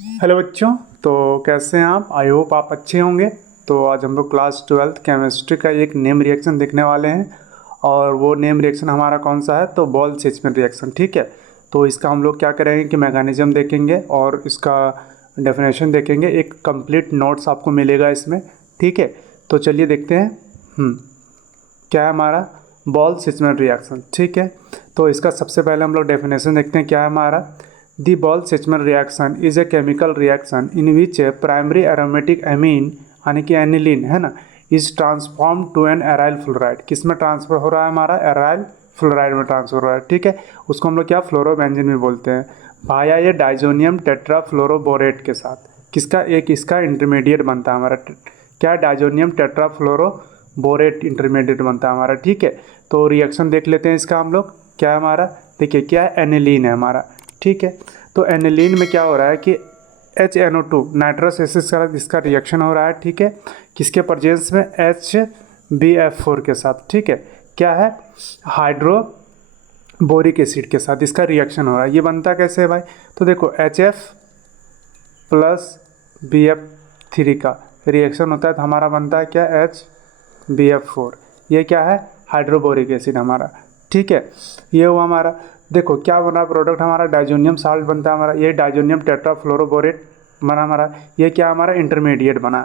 Hello बच्चों। तो कैसे हैं आप? आई होप आप अच्छे होंगे। तो आज हम लोग क्लास 12th केमिस्ट्री का एक नेम रिएक्शन देखने वाले हैं। और वो नेम रिएक्शन हमारा कौन सा है? तो बॉल-सेचमैन रिएक्शन। ठीक है। तो इसका हम लोग क्या करेंगे कि मैकेनिज्म देखेंगे और इसका डेफिनेशन देखेंगे। एक कंप्लीट नोट्स आपको मिलेगा इसमें। ठीक है। तो चलिए देखते हैं। क्या है हमारा बॉल-सेचमैन रिएक्शन। ठीक है। तो इसका सबसे पहले हम लोग डेफिनेशन देखते हैं। क्या है हमारा? The Ball-Sitzman reaction is a chemical reaction in which a primary aromatic amine यानी कि एनिलीन है ना is transform to an aryl fluoride. किस में ट्रांसफर हो रहा है? हमारा एराइल फ्लोराइड में ट्रांसफर हो रहा है। ठीक है। उसको हम लोग क्या फ्लोरोबेंजीन भी बोलते हैं। भाया ये डाइजोनियम टेट्राफ्लोरोबोरेट के साथ किसका एक इसका इंटरमीडिएट बनता है हमारा। क्या डाइजोनियम टेट्राफ्लोरोबोरेट इंटरमीडिएट बनता है हमारा। ठीक है। तो रिएक्शन देख लेते हैं इसका हम लोग। क्या है हमारा? देखिए क्या है, एनिलीन है हमारा। ठीक है। तो एनिलीन में क्या हो रहा है कि HNO2 नाइट्रस एसिड का इसका रिएक्शन हो रहा है। ठीक है। किसके प्रेजेंस में? HBF4 के साथ। ठीक है। क्या है? हाइड्रोबोरिक एसिड के साथ इसका रिएक्शन हो रहा है। ये बनता कैसे है भाई? तो देखो HF प्लस BF3 का रिएक्शन होता है तो हमारा बनता है क्या? HBF4। ये क्या है? हाइड्रोबोरिक एसिड हमारा। ठीक है। ये हुआ हमारा। देखो क्या बना प्रोडक्ट हमारा? डाइजोनियम साल्ट बनता है हमारा। ये डाइजोनियम टेट्राफ्लोरोबोरेट बना हमारा। ये क्या हमारा? इंटरमीडिएट बना।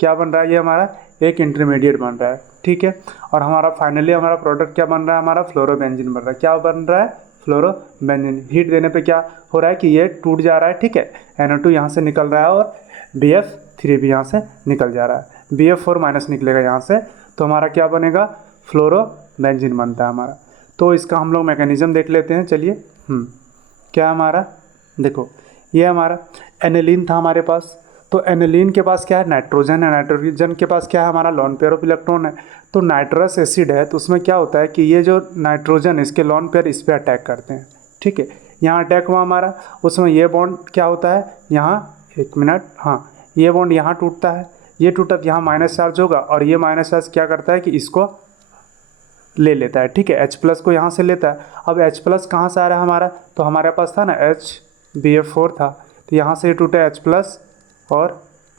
क्या बन रहा है? ये हमारा एक इंटरमीडिएट बन रहा है। ठीक है। और हमारा फाइनली हमारा प्रोडक्ट क्या बन रहा है? हमारा फ्लोरोबेंजीन बन रहा है। क्या बन रहा है? फ्लोरोबेंजीन। हीट देने पे क्या हो रहा है कि ये टूट जा रहा है। ठीक है। NO2 यहाँ से निकल रहा है और BF3 भी यहाँ से निकल जा रहा है। BF4 माइनस निकलेगा यहाँ से तो हमारा क्या बनेगा? फ्लोरोबेंजीन बनता है हमारा। तो इसका हम लोग मैकेनिज्म देख लेते हैं। चलिए। क्या हमारा? देखो ये हमारा एनिलीन था हमारे पास। तो एनिलीन के पास क्या है? नाइट्रोजन है। नाइट्रोजन के पास क्या है? हमारा लॉन पेयर ऑफ इलेक्ट्रॉन है। तो नाइट्रस एसिड है तो उसमें क्या होता है कि ये जो नाइट्रोजन इसके लॉन पेयर इस पर अटैक करते हैं। ठीक है। यहाँ अटैक हुआ हमारा, उसमें ये बॉन्ड क्या होता है? यहाँ एक मिनट, हाँ, ये बॉन्ड यहाँ टूटता है। ये टूटा तो यहाँ माइनस चार्ज होगा और ये माइनस चार्ज क्या करता है कि इसको ले लेता है। ठीक है। H+ को यहाँ से लेता है। अब H+ कहाँ से आ रहा है हमारा? तो हमारे पास था ना HBF4 था तो यहाँ से टूटा H+ और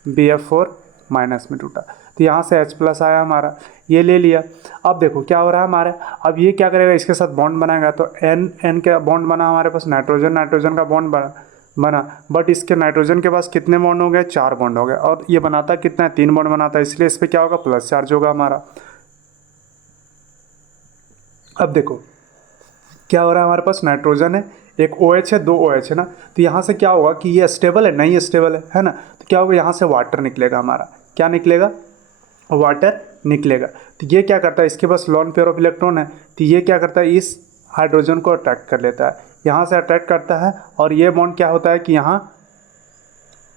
BF4 माइनस में टूटा तो यहाँ से H+ आया हमारा। ये ले लिया। अब देखो क्या हो रहा है हमारे, अब ये क्या करेगा? इसके साथ बॉन्ड बनाएगा तो N का बॉन्ड बना हमारे पास। नाइट्रोजन नाइट्रोजन का बॉन्ड बना बट इसके नाइट्रोजन के पास कितने बॉन्ड हो गए? 4 बॉन्ड हो गए। और ये बनाता कितना है? 3 बॉन्ड बनाता है, इसलिए इस पर क्या होगा? प्लस चार्ज होगा हमारा। अब देखो क्या हो रहा है हमारे पास? नाइट्रोजन है, एक OH है, 2 OH है ना। तो यहाँ से क्या होगा कि ये स्टेबल है? नहीं स्टेबल है ना। तो क्या होगा? यहाँ से वाटर निकलेगा हमारा। क्या निकलेगा? वाटर निकलेगा। तो ये क्या करता है? इसके पास लॉन पेयर ऑफ इलेक्ट्रॉन है तो ये क्या करता है? इस हाइड्रोजन को अट्रैक्ट कर लेता है, यहाँ से अट्रैक्ट करता है और ये बॉन्ड क्या होता है कि यहाँ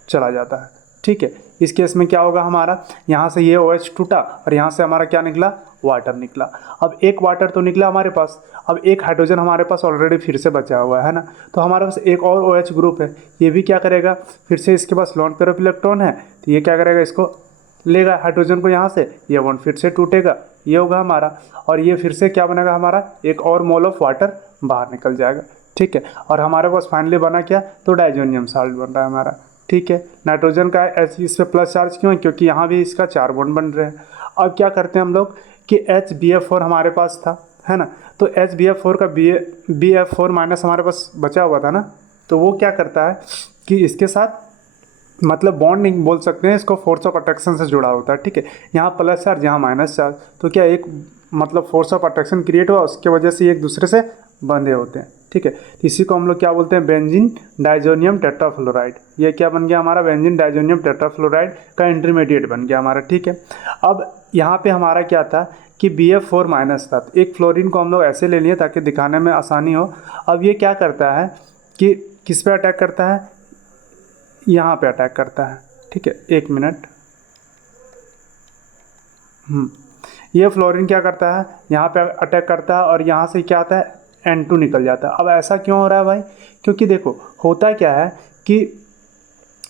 चला जाता है। ठीक है। इस केस में क्या होगा हमारा? यहाँ से ये OH टूटा और यहाँ से हमारा क्या निकला? वाटर निकला। अब एक वाटर तो निकला हमारे पास, अब एक हाइड्रोजन हमारे पास ऑलरेडी फिर से बचा हुआ है ना। तो हमारे पास एक और OH ग्रुप है, ये भी क्या करेगा? फिर से इसके पास लॉन पेयर ऑफ इलेक्ट्रॉन है तो ये क्या करेगा? इसको लेगा हाइड्रोजन को यहाँ से, ये बॉन्ड फिर से टूटेगा, ये होगा हमारा। और ये फिर से क्या बनेगा हमारा? एक और मोल ऑफ वाटर बाहर निकल जाएगा। ठीक है। और हमारे पास फाइनली बना क्या? तो डाइजोनियम साल्ट बन रहा है हमारा। ठीक है। नाइट्रोजन का इस पे प्लस चार्ज क्यों है? क्योंकि यहाँ भी इसका 4 बॉन्ड बन रहे हैं। अब क्या करते हैं हम लोग कि HBF4 हमारे पास था, है ना। तो HBF4 का BF4 माइनस हमारे पास बचा हुआ था ना। तो वो क्या करता है कि इसके साथ मतलब बॉन्ड नहीं बोल सकते हैं इसको, फोर्स ऑफ अट्रैक्शन से जुड़ा होता है। ठीक है। यहाँ प्लस चार्ज, यहाँ माइनस चार्ज, तो क्या एक मतलब फोर्स ऑफ अट्रैक्शन क्रिएट हुआ, उसके वजह से एक दूसरे से बंधे होते हैं। ठीक है। तो इसी को हम लोग क्या बोलते हैं? Benzene diazonium tetrafluoride. ये क्या बन गया हमारा? बेंजीन डाइजोनियम टेट्राफ्लोराइड का इंटरमीडिएट बन गया हमारा। ठीक है। अब यहाँ पे हमारा क्या था कि BF4 माइनस था, तो एक फ्लोरीन को हम लोग ऐसे ले लिए ताकि दिखाने में आसानी हो। अब ये क्या करता है कि किस पे अटैक करता है? यहाँ पे अटैक करता है। ठीक है। एक मिनट। ये फ्लोरीन क्या करता है? यहाँ पे अटैक करता है और यहाँ से क्या आता है? N2 निकल जाता है। अब ऐसा क्यों हो रहा है भाई? क्योंकि देखो होता क्या है कि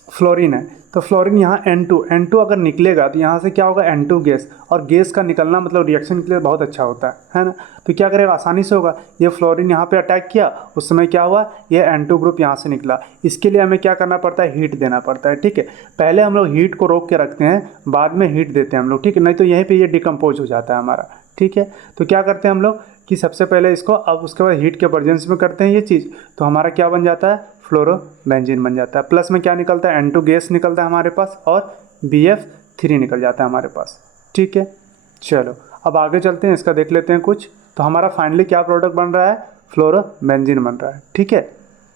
फ्लोरीन है, तो फ्लोरीन यहाँ N2 अगर निकलेगा तो यहाँ से क्या होगा N2 गैस, और गैस का निकलना मतलब रिएक्शन के लिए बहुत अच्छा होता है ना। तो क्या करेगा, आसानी से होगा। ये फ्लोरीन यहाँ पे अटैक किया, उस समय क्या हुआ, ये N2 ग्रुप यहाँ से निकला। इसके लिए हमें क्या करना पड़ता है, हीट देना पड़ता है, ठीक है। पहले हम लोग हीट को रोक के रखते हैं, बाद में हीट देते हैं हम लोग, ठीक है, नहीं तो यहीं पर ये डिकम्पोज हो जाता है हमारा, ठीक है। तो क्या करते हैं हम लोग कि सबसे पहले इसको, अब उसके बाद हीट के प्रेजेंस में करते हैं ये चीज़, तो हमारा क्या बन जाता है, फ्लोरोबेंजीन बन जाता है। प्लस में क्या निकलता है, N2 गैस निकलता है हमारे पास, और BF3 निकल जाता है हमारे पास, ठीक है। चलो अब आगे चलते हैं, इसका देख लेते हैं कुछ। तो हमारा फाइनली क्या प्रोडक्ट बन रहा है, फ्लोरोबेंजीन बन रहा है, ठीक है।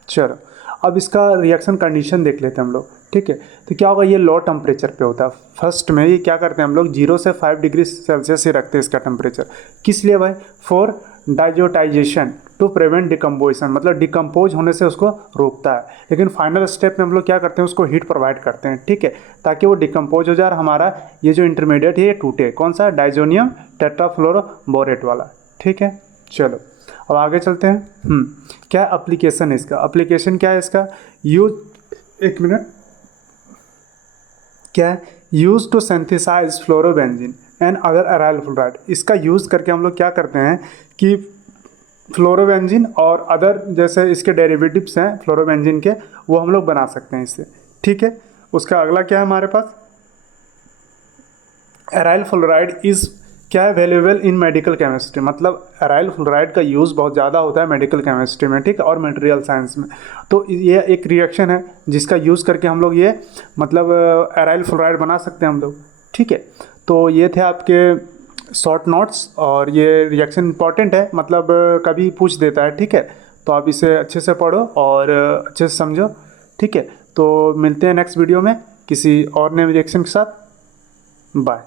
चलो अब इसका रिएक्शन कंडीशन देख लेते हैं हम लोग, ठीक है। तो क्या होगा, ये लो टेम्परेचर पे होता है। फर्स्ट में ये क्या करते हैं हम लोग, 0 से 5 डिग्री सेल्सियस से रखते हैं इसका टेम्परेचर। किस लिए भाई, for diazotization to prevent decomposition, मतलब डिकम्पोज होने से उसको रोकता है। लेकिन फाइनल स्टेप में हम लोग क्या करते हैं, उसको हीट प्रोवाइड करते हैं, ठीक है, ताकि वो डिकम्पोज हो जाए और हमारा ये जो इंटरमीडिएट है ये टूटे। कौन सा, डाइजोनियम टेट्राफ्लोरोबोरेट वाला, ठीक है। चलो अब आगे चलते हैं। क्या एप्लीकेशन है इसका, एप्लीकेशन क्या है इसका, यूज, एक मिनट, क्या है, use to synthesize fluorobenzene and other aryl fluoride. इसका यूज़ करके हम लोग क्या करते हैं कि फ्लोरोबेंजीन और अदर जैसे इसके डेरिवेटिव्स हैं फ्लोरोबेंजीन के, वो हम लोग बना सकते हैं इससे, ठीक है। उसका अगला क्या है हमारे पास, अराइल फ्लोराइड इज़ क्या है, वैल्यूएबल इन मेडिकल केमिस्ट्री, मतलब अराइल फ्लोराइड का यूज़ बहुत ज़्यादा होता है मेडिकल केमिस्ट्री में, ठीक है, और मटेरियल साइंस में। तो ये एक रिएक्शन है जिसका यूज़ करके हम लोग ये मतलब अराइल फ्लोराइड बना सकते हैं हम लोग, ठीक है। तो ये थे आपके शॉर्ट नोट्स, और ये रिएक्शन इंपॉर्टेंट है, मतलब कभी पूछ देता है, ठीक है। तो आप इसे अच्छे से पढ़ो और अच्छे से समझो, ठीक है। तो मिलते हैं नेक्स्ट वीडियो में किसी और नए रिएक्शन के साथ। बाय।